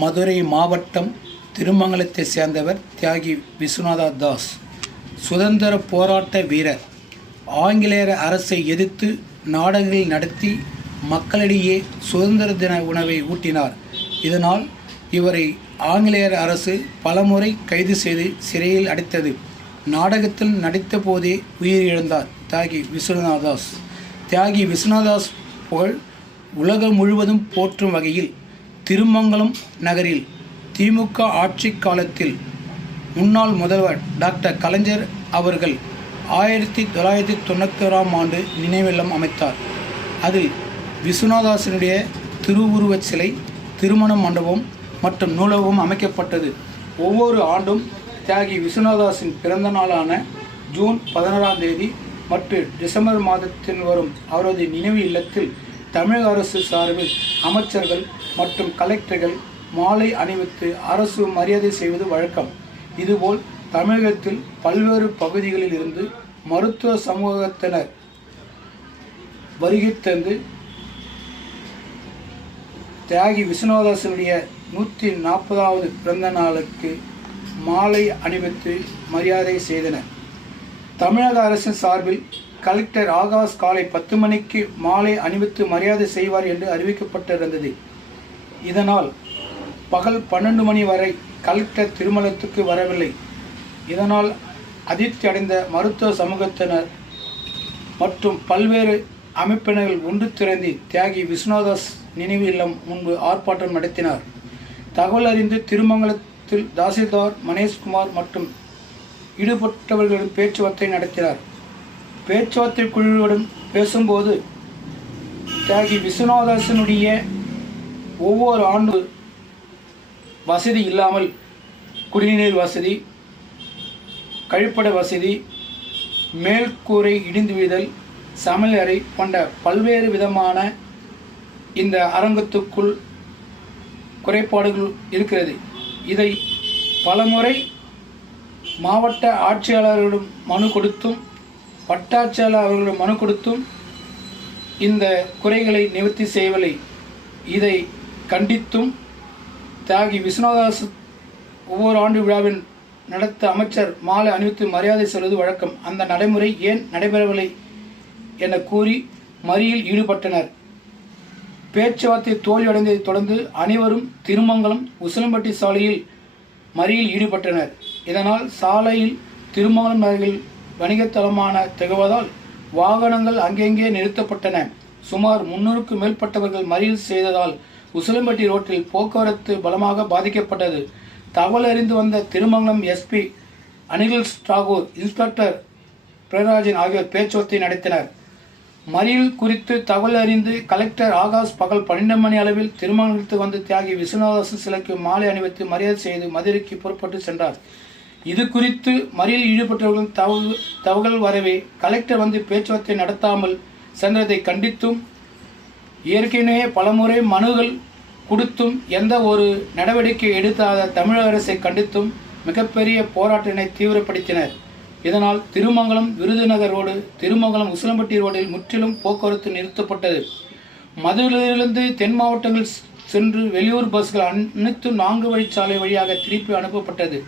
மதுரை மாவட்டம் திருமங்கலத்தை சேர்ந்தவர் தியாகி விஸ்வநாத தாஸ். சுதந்திர போராட்ட வீரர். ஆங்கிலேயர் அரசை எதிர்த்து நாடகங்கள் நடத்தி மக்களிடையே சுதந்திர தின உணவை ஊட்டினார். இதனால் இவரை ஆங்கிலேயர் அரசு பலமுறை கைது செய்து சிறையில் அடைத்தது. நாடகத்தில் நடித்த போதே உயிரிழந்தார் தியாகி விஸ்வநாத தாஸ். தியாகி விஸ்வநாத தாஸ் புகழ் உலகம் முழுவதும் போற்றும் வகையில் திருமங்கலம் நகரில் திமுக ஆட்சி காலத்தில் முன்னாள் முதல்வர் டாக்டர் கலைஞர் அவர்கள் 1991ஆம் ஆண்டு நினைவில்லம் அமைத்தார். அதில் விஸ்வநாதாசனுடைய திருவுருவச் சிலை, திருமண மண்டபம் மற்றும் நூலகம் அமைக்கப்பட்டது. ஒவ்வொரு ஆண்டும் தியாகி விஸ்வநாதாசின் பிறந்த நாளான ஜூன் 16ஆம் தேதி மற்றும் டிசம்பர் மாதத்தில் வரும் அவரது நினைவு இல்லத்தில் தமிழக அரசு சார்பில் அமைச்சர்கள் மற்றும் கலெக்டர்கள் மாலை அணிவித்து அரசு மரியாதை செய்வது வழக்கம். இதுபோல் தமிழகத்தில் பல்வேறு பகுதிகளில் இருந்து மருத்துவ சமூகத்தினர் வருகை தந்து தியாகி விஸ்வநாதாசனுடைய 140வது பிறந்த நாளுக்கு மாலை அணிவித்து மரியாதை செய்தனர். தமிழக அரசின் சார்பில் கலெக்டர் ஆகாஷ் காலை 10 மணிக்கு மாலை அணிவித்து மரியாதை செய்வார் என்று அறிவிக்கப்பட்டிருந்தது. இதனால் பகல் 12 மணி வரை கலெக்டர் திருமணத்துக்கு வரவில்லை. இதனால் அதிர்ச்சி அடைந்த மருத்துவ சமூகத்தினர் மற்றும் பல்வேறு அமைப்பினர்கள் ஒன்று திரண்டு தியாகி விஸ்வநாதாஸ் நினைவு இல்லம் முன்பு ஆர்ப்பாட்டம் நடத்தினார். தகவல் அறிந்து திருமங்கலத்தில் தாசில்தார் மனேஷ்குமார் மற்றும் ஈடுபட்டவர்களிடம் பேச்சுவார்த்தை நடத்தினார். பேச்சுவார்த்தை குழுவுடன் பேசும்போது தியாகி விஸ்வநாதாசனுடைய ஒவ்வொரு ஆண்டு வசதி இல்லாமல் குடிநீர் வசதி, கழிப்பட வசதி, மேல்கூரை இடிந்து வீழ்தல், சமையலறை போன்ற பல்வேறு விதமான இந்த அரங்கத்துக்குள் குறைபாடுகள் இருக்கிறது. இதை பலமுறை மாவட்ட ஆட்சியாளர்களிடம் மனு கொடுத்தும் வட்டாட்சியாளர் அவர்களிடம் மனு கொடுத்தும் இந்த குறைகளை நிவர்த்தி செய்யவில்லை. இதை கண்டித்தும் தியாகி விஸ்வநாதாஸ் ஒவ்வொரு ஆண்டு விழாவில் நடத்த அமைச்சர் மாலை அணிவித்து மரியாதை செல்வது வழக்கம். அந்த நடைமுறை ஏன் நடைபெறவில்லை என கூறி மறியலில் ஈடுபட்டனர். பேச்சுவார்த்தை தோல்வியடைந்ததை தொடர்ந்து அனைவரும் திருமங்கலம் உசிலம்பட்டி சாலையில் மறியலில் ஈடுபட்டனர். இதனால் சாலையில் திருமங்கலம் நகரில் வணிகத்தலமான திகழ்வதால் வாகனங்கள் அங்கெங்கே நிறுத்தப்பட்டன. சுமார் 300க்கும் மேற்பட்டவர்கள் மறியல் செய்ததால் உசிலம்பட்டி ரோட்டில் போக்குவரத்து பலமாக பாதிக்கப்பட்டது. தகவல் அறிந்து வந்த திருமங்கலம் எஸ்பி அனில் தாகூர், இன்ஸ்பெக்டர் பிரராஜன் ஆகியோர் பேச்சுவார்த்தை நடத்தினர். மறியல் குறித்து தகவல் அறிந்து கலெக்டர் ஆகாஷ் பகல் 12 மணி அளவில் திருமங்கலத்துக்கு வந்து தியாகி விஸ்வநாதாசன் சிலைக்கு மாலை அணிவித்து மரியாதை செய்து மதுரைக்கு புறப்பட்டு சென்றார். இது குறித்து மறியலில் ஈடுபட்டவர்கள் தகவல் வரவே கலெக்டர் வந்து பேச்சுவார்த்தை நடத்தாமல் சென்றதை கண்டித்தும் ஏற்கனவே பலமுறை மனுகள் கொடுத்தும் எந்த ஒரு நடவடிக்கை எடுக்காத தமிழக அரசை கண்டித்தும் மிகப்பெரிய போராட்டத்தினை தீவிரப்படுத்தினர். இதனால் திருமங்கலம் விருதுநகர் ரோடு, திருமங்கலம் உசிலம்பட்டி ரோடில் முற்றிலும் போக்குவரத்து நிறுத்தப்பட்டது. மதுரையிலிருந்து தென் மாவட்டங்கள் சென்று வெளியூர் பஸ்கள் அனைத்து 4 வழிச்சாலை வழியாக திருப்பி அனுப்பப்பட்டது.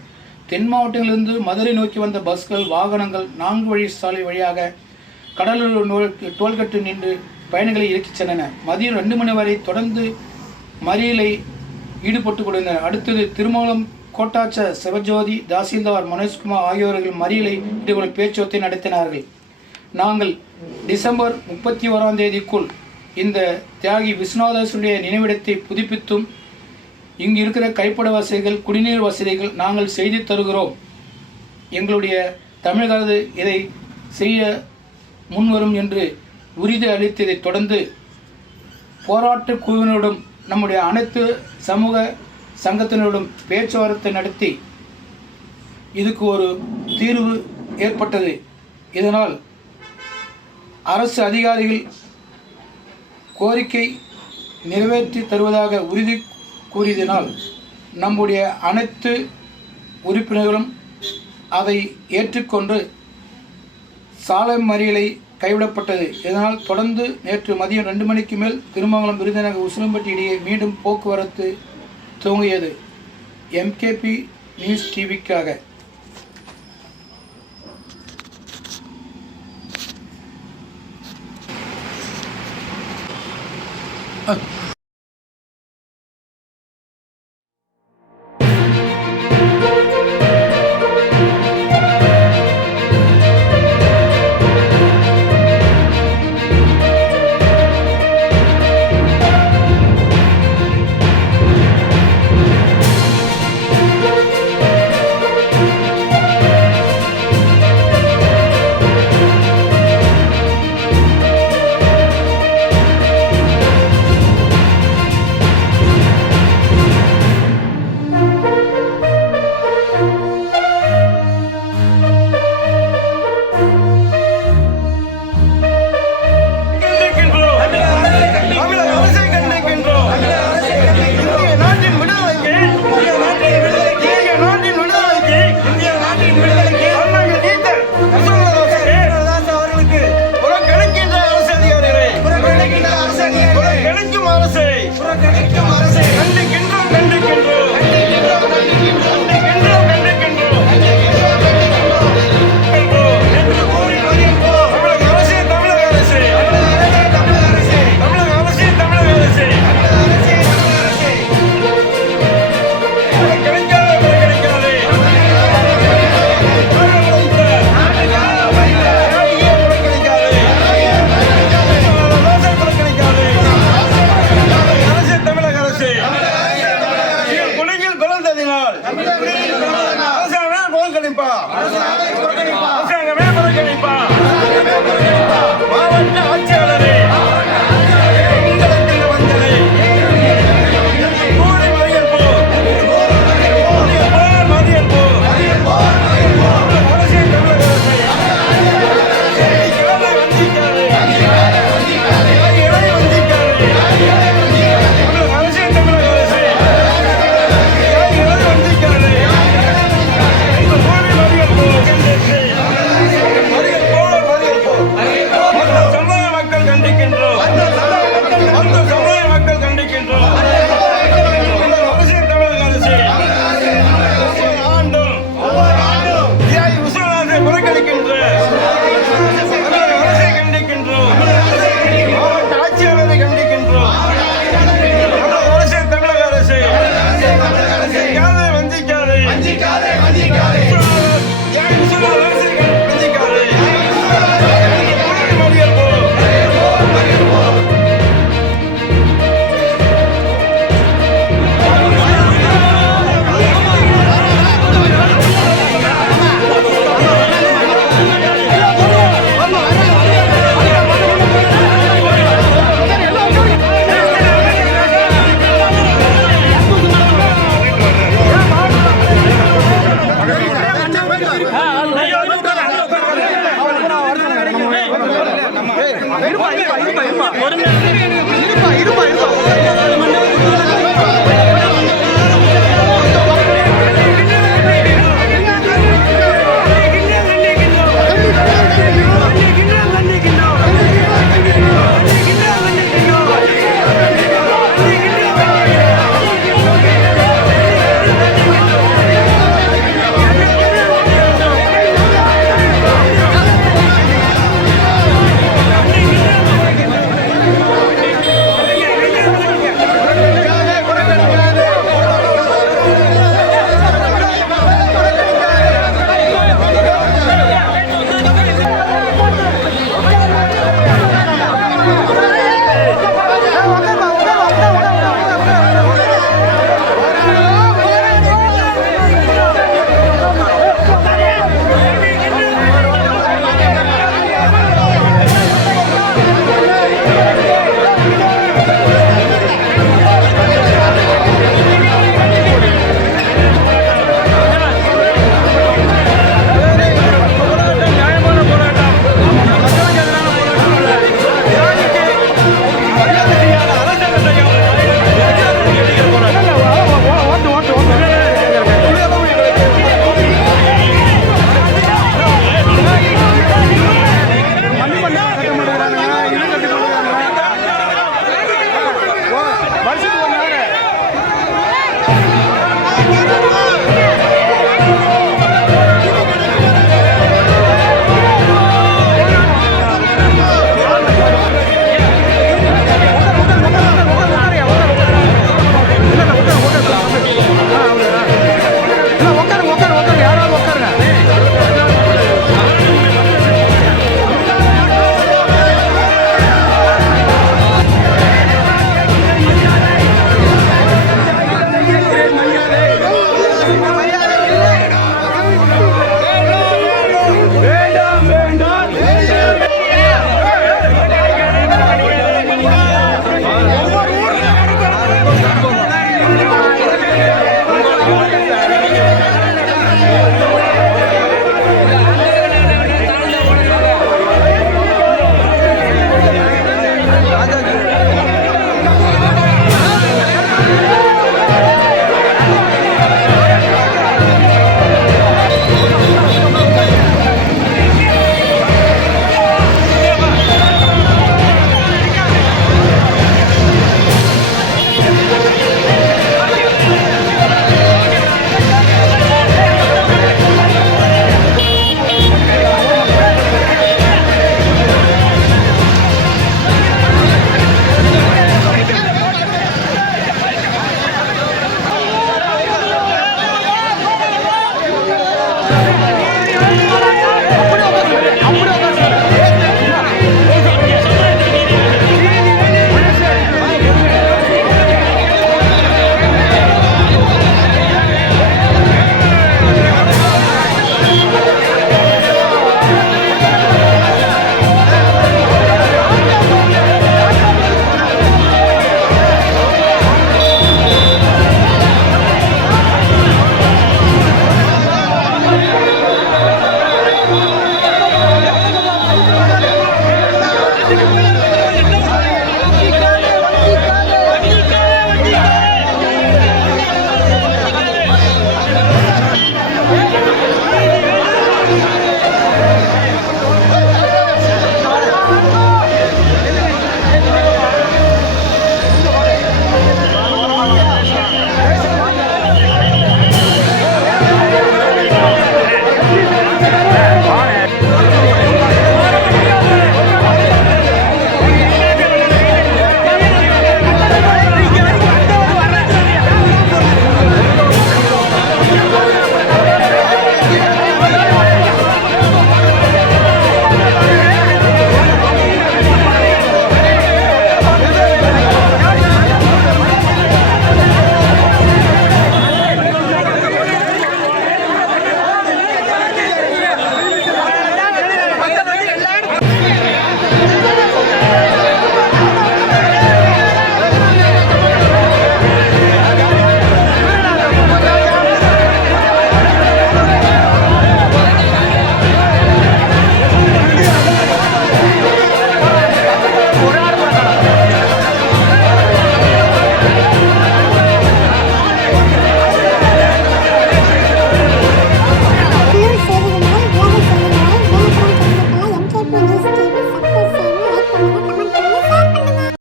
தென் மாவட்டங்களிலிருந்து மதுரை நோக்கி வந்த பஸ்கள், வாகனங்கள் 4 வழி சாலை வழியாக கடலூர் டோல்கட்டு நின்று பயணிகளை இறக்கிச் சென்றன. மதியம் 2 மணி வரை தொடர்ந்து மறியலை ஈடுபட்டுக் கொண்டிருந்தனர். அடுத்தது திருமங்கலம் கோட்டாட்சியர் சிவஜோதி, தாசில்தார் மனோஜ்குமார் ஆகியோர்கள் மறியலை ஈடுபட பேச்சுவார்த்தை நடத்தினார்கள். நாங்கள் டிசம்பர் 31ஆம் தேதிக்குள் இந்த தியாகி விஸ்வநாதாசனுடைய நினைவிடத்தை புதுப்பித்தும் இங்கு இருக்கிற கழிப்பட வசதிகள், குடிநீர் வசதிகள் நாங்கள் செய்து தருகிறோம். எங்களுடைய தமிழக அரசு இதை செய்ய முன்வரும் என்று உறுதி அளித்ததை தொடர்ந்து போராட்ட குழுவினரிடம் நம்முடைய அனைத்து சமூக சங்கத்தினரிடம் பேச்சுவார்த்தை நடத்தி இதுக்கு ஒரு தீர்வு ஏற்பட்டது. இதனால் அரசு அதிகாரிகள் கோரிக்கை நிறைவேற்றி தருவதாக உறுதி கூறியதனால் நம்முடைய அனைத்து உறுப்பினர்களும் அதை ஏற்றுக்கொண்டு சாலை மறியலை கைவிடப்பட்டது. இதனால் தொடர்ந்து நேற்று மதியம் 2 மணிக்கு மேல் திருமங்கலம் விருதுநகர் உசிலம்பட்டி இடையே மீண்டும் போக்குவரத்து துவங்கியது. எம்கேபி நியூஸ் டிவிக்காக இருப்பா